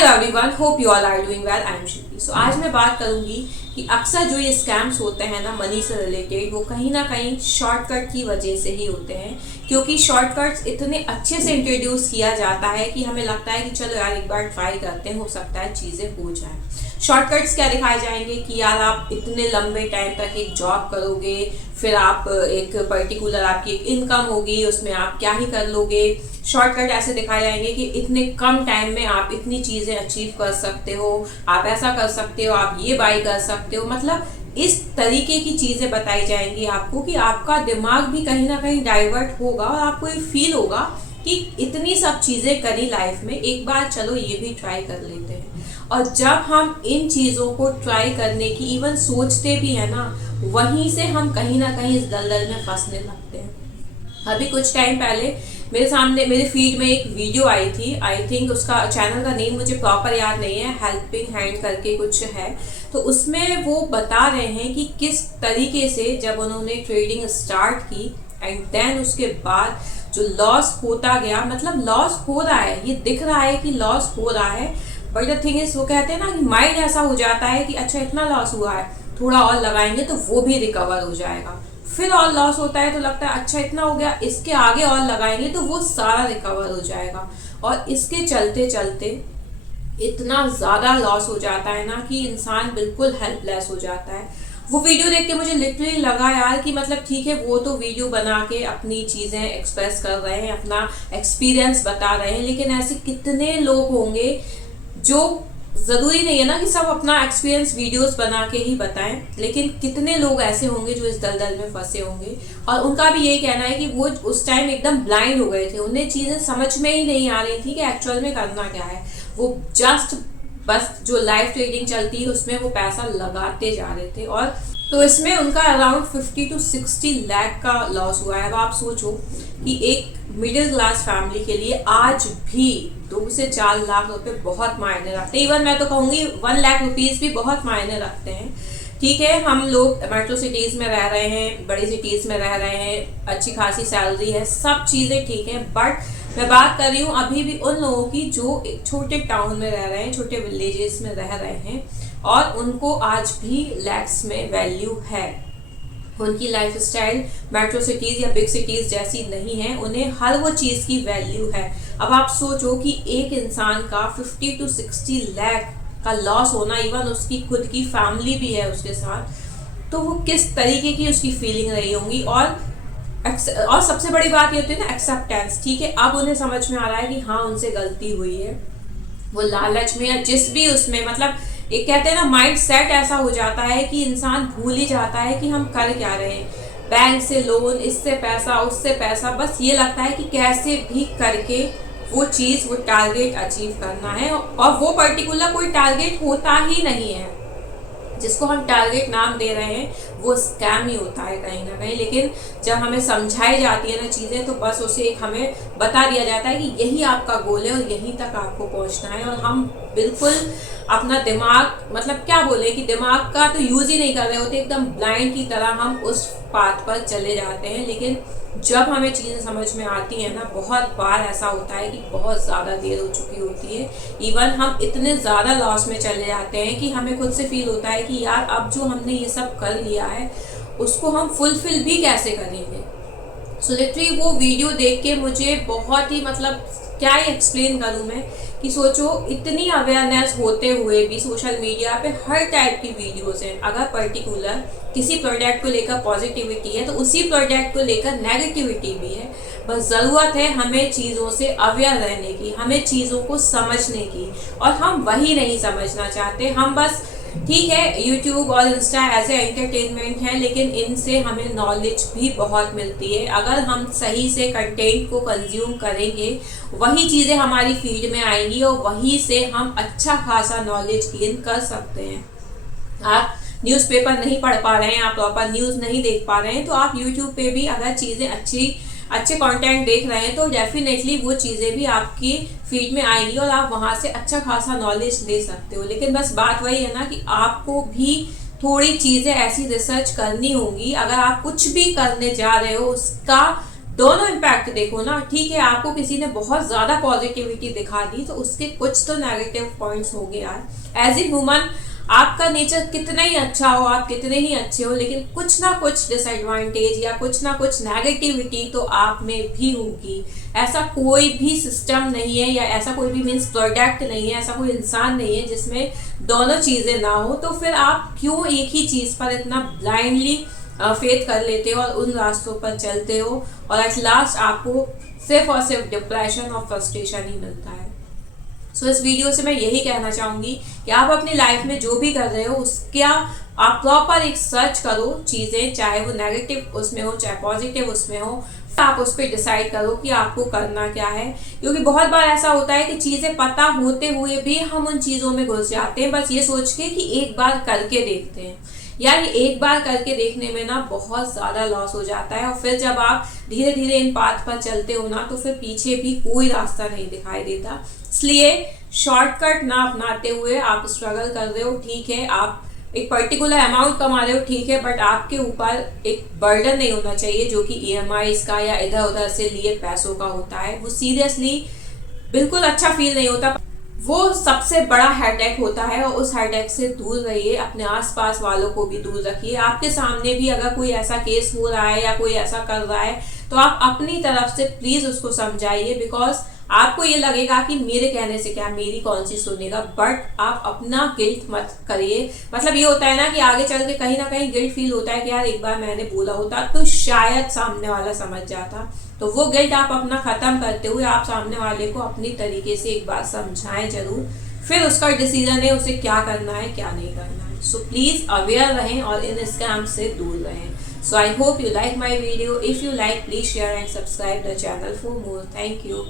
Hello everyone, hope you all are doing well. I am Shilpi. So आज मैं बात करूंगी कि अक्सर जो ये स्कैम्स होते हैं ना मनी से रिलेटेड, वो कहीं ना कहीं शॉर्टकट की वजह से ही होते हैं। क्योंकि शॉर्टकट्स इतने अच्छे से इंट्रोड्यूस किया जाता है कि हमें लगता है कि चलो यार एक बार ट्राई करते हैं, हो सकता है चीज़ें हो जाए। शॉर्टकट्स क्या दिखाए जाएंगे कि यार आप इतने लंबे टाइम तक एक जॉब करोगे, फिर आप एक पर्टिकुलर आपकी एक इनकम होगी, उसमें आप क्या ही कर लोगे। शॉर्टकट ऐसे दिखाए जाएंगे कि इतने कम टाइम में आप इतनी चीज़ें अचीव कर सकते हो, आप ऐसा कर सकते हो, आप ये बाई कर सकते हो। मतलब इस तरीके की चीज़ें बताई जाएंगी आपको कि आपका दिमाग भी कहीं ना कहीं डाइवर्ट होगा और आपको ये फील होगा कि इतनी सब चीज़ें करी लाइफ में, एक बार चलो ये भी ट्राई कर लेते हैं। और जब हम इन चीज़ों को ट्राई करने की इवन सोचते भी हैं ना, वहीं से हम कहीं ना कहीं इस दलदल में फंसने लगते हैं। अभी कुछ टाइम पहले मेरे सामने मेरे फीड में एक वीडियो आई थी। आई थिंक उसका चैनल का नेम मुझे प्रॉपर याद नहीं है, हेल्पिंग हैंड करके कुछ है। तो उसमें वो बता रहे हैं कि किस तरीके से जब उन्होंने ट्रेडिंग स्टार्ट की एंड देन उसके बाद जो लॉस होता गया, मतलब लॉस हो रहा है, ये दिख रहा है कि लॉस हो रहा है, बट द थिंग इज वो कहते हैं ना कि माइंड ऐसा हो जाता है कि अच्छा इतना लॉस हुआ है, थोड़ा और लगाएंगे तो वो भी रिकवर हो जाएगा। फिर और लॉस होता है तो लगता है अच्छा इतना हो गया, इसके आगे और लगाएंगे तो वो सारा रिकवर हो जाएगा। और इसके चलते चलते इतना ज़्यादा लॉस हो जाता है ना कि इंसान बिल्कुल हेल्पलेस हो जाता है। वो वीडियो देख के मुझे लिटरली लगा यार कि मतलब ठीक है, वो तो वीडियो बना के अपनी चीज़ें एक्सप्रेस कर रहे हैं, अपना एक्सपीरियंस बता रहे हैं, लेकिन ऐसे कितने लोग होंगे जो, ज़रूरी नहीं है ना कि सब अपना एक्सपीरियंस वीडियोस बना के ही बताएं, लेकिन कितने लोग ऐसे होंगे जो इस दलदल में फंसे होंगे। और उनका भी यही कहना है कि वो उस टाइम एकदम ब्लाइंड हो गए थे, उन्हें चीज़ें समझ में ही नहीं आ रही थी कि एक्चुअल में करना क्या है। वो जस्ट बस जो लाइव ट्रेडिंग चलती है उसमें वो पैसा लगाते जा रहे थे। और तो इसमें उनका अराउंड 50 to 60 लाख का लॉस हुआ है। अब आप सोचो कि एक मिडिल क्लास फैमिली के लिए आज भी 2 से 4 लाख रुपए बहुत मायने रखते हैं। इवन मैं तो कहूँगी 1 लाख रुपीज़ भी बहुत मायने रखते हैं। ठीक है, हम लोग मेट्रो सिटीज़ में रह रहे हैं, बड़ी सिटीज़ में रह रहे हैं, अच्छी खासी सैलरी है, सब चीज़ें ठीक हैं, बट मैं बात कर रही हूँ अभी भी उन लोगों की जो एक छोटे टाउन में रह रहे हैं, छोटे विलेजेस में रह रहे हैं, और उनको आज भी लैक्स में वैल्यू है। उनकी लाइफ स्टाइल मेट्रो सिटीज़ या बिग सिटीज़ जैसी नहीं है, उन्हें हर वो चीज़ की वैल्यू है। अब आप सोचो कि एक इंसान का 50 to 60 लाख का लॉस होना, इवन उसकी खुद की फैमिली भी है उसके साथ, तो वो किस तरीके की उसकी फीलिंग रही होंगी। और सबसे बड़ी बात ये होती है ना, एक्सेप्टेंस। ठीक है, अब उन्हें समझ में आ रहा है कि हाँ उनसे गलती हुई है। वो लालच में या जिस भी उसमें, मतलब एक कहते हैं ना माइंड सेट ऐसा हो जाता है कि इंसान भूल ही जाता है कि हम कर क्या रहे हैं। बैंक से लोन, इससे पैसा, उससे पैसा, बस ये लगता है कि कैसे भी करके वो चीज़, वो टारगेट अचीव करना है। और वो पर्टिकुलर कोई टारगेट होता ही नहीं है, जिसको हम टारगेट नाम दे रहे हैं वो स्कैम ही होता है कहीं ना कहीं। लेकिन जब हमें समझाई जाती है ना चीज़ें, तो बस उसे एक हमें बता दिया जाता है कि यही आपका गोल है और यहीं तक आपको पहुंचना है। और हम बिल्कुल अपना दिमाग, मतलब क्या बोले कि दिमाग का तो यूज़ ही नहीं कर रहे होते, एकदम ब्लाइंड की तरह हम उस पाथ पर चले जाते हैं। लेकिन जब हमें चीज़ें समझ में आती हैं ना, बहुत बार ऐसा होता है कि बहुत ज़्यादा देर हो चुकी होती है। इवन हम इतने ज़्यादा लॉस में चले जाते हैं कि हमें खुद से फील होता है कि यार अब जो हमने ये सब कर लिया है उसको हम फुलफिल भी कैसे करेंगे। सो लिटरली वो वीडियो देख के मुझे बहुत ही, मतलब क्या ही एक्सप्लेन करूँ मैं, कि सोचो इतनी अवेयरनेस होते हुए भी सोशल मीडिया पे हर टाइप की वीडियोस हैं। अगर पर्टिकुलर किसी प्रोडक्ट को लेकर पॉजिटिविटी है तो उसी प्रोडक्ट को लेकर नेगेटिविटी भी है। बस ज़रूरत है हमें चीज़ों से अवेयर रहने की, हमें चीज़ों को समझने की, और हम वही नहीं समझना चाहते। हम बस, ठीक है, यूट्यूब और इंस्टा एज ए एंटरटेनमेंट है, लेकिन इनसे हमें नॉलेज भी बहुत मिलती है। अगर हम सही से कंटेंट को कंज्यूम करेंगे, वही चीज़ें हमारी फीड में आएंगी और वहीं से हम अच्छा खासा नॉलेज गेन कर सकते हैं। आप न्यूज़पेपर नहीं पढ़ पा रहे हैं, आप प्रॉपर न्यूज़ नहीं देख पा रहे हैं, तो आप यूट्यूब पे भी अगर चीज़ें अच्छे कंटेंट देख रहे हैं तो डेफिनेटली वो चीज़ें भी आपकी फीड में आएंगी और आप वहाँ से अच्छा खासा नॉलेज ले सकते हो। लेकिन बस बात वही है ना कि आपको भी थोड़ी चीज़ें ऐसी रिसर्च करनी होंगी। अगर आप कुछ भी करने जा रहे हो उसका दोनों इम्पैक्ट देखो ना। ठीक है, आपको किसी ने बहुत ज्यादा पॉजिटिविटी दिखा दी तो उसके कुछ तो नेगेटिव पॉइंट्स होंगे यार। एज ए ह्यूमन आपका नेचर कितना ही अच्छा हो, आप कितने ही अच्छे हो, लेकिन कुछ ना कुछ डिसएडवांटेज या कुछ ना कुछ नेगेटिविटी तो आप में भी होगी। ऐसा कोई भी सिस्टम नहीं है या ऐसा कोई भी मीन्स प्रोडक्ट नहीं है, ऐसा कोई इंसान नहीं है जिसमें दोनों चीजें ना हो। तो फिर आप क्यों एक ही चीज पर इतना ब्लाइंडली फेथ कर लेते हो और उन रास्तों पर चलते हो, और एट लास्ट आपको सिर्फ और सिर्फ डिप्रेशन और फ्रस्ट्रेशन ही मिलता है। सो इस वीडियो से मैं यही कहना चाहूंगी कि आप अपनी लाइफ में जो भी कर रहे हो उसका आप प्रॉपर एक सर्च करो चीजें, चाहे वो नेगेटिव उसमें हो चाहे पॉजिटिव उसमें हो, आप उस पर डिसाइड करो कि आपको करना क्या है। क्योंकि बहुत बार ऐसा होता है कि चीजें पता होते हुए भी हम उन चीजों में घुस जाते हैं बस ये सोच के कि एक बार करके देखते हैं। यार एक बार करके देखने में ना बहुत ज्यादा लॉस हो जाता है, और फिर जब आप धीरे धीरे इन पाथ पर चलते हो ना तो फिर पीछे भी कोई रास्ता नहीं दिखाई देता। इसलिए शॉर्टकट ना अपनाते हुए आप स्ट्रगल कर रहे हो, ठीक है, आप एक पर्टिकुलर अमाउंट कमा रहे हो, ठीक है, बट आपके ऊपर एक बर्डन नहीं होना चाहिए जो कि EMIs का या इधर उधर से लिए पैसों का होता है। वो सीरियसली बिल्कुल अच्छा फील नहीं होता, वो सबसे बड़ा हेडेक होता है, और उस हेडेक से दूर रहिए। अपने आसपास वालों को भी दूर रखिए। आपके सामने भी अगर कोई ऐसा केस हो रहा है या कोई ऐसा कर रहा है तो आप अपनी तरफ से प्लीज उसको समझाइए, बिकॉज आपको ये लगेगा कि मेरे कहने से क्या, मेरी कौन सी सुनेगा, बट आप अपना गिल्ट मत करिए। मतलब ये होता है ना कि आगे चल के कहीं ना कहीं गिल्ट फील होता है कि यार एक बार मैंने बोला होता तो शायद सामने वाला समझ जाता। तो वो गिल्ट आप अपना खत्म करते हुए आप सामने वाले को अपनी तरीके से एक बार समझाएं जरूर, फिर उसका डिसीजन है उसे क्या करना है क्या नहीं करना है। सो प्लीज अवेयर रहें और इन स्कैम से दूर रहें। So I hope you like my video. If you like, please share and subscribe the channel for more. Thank you.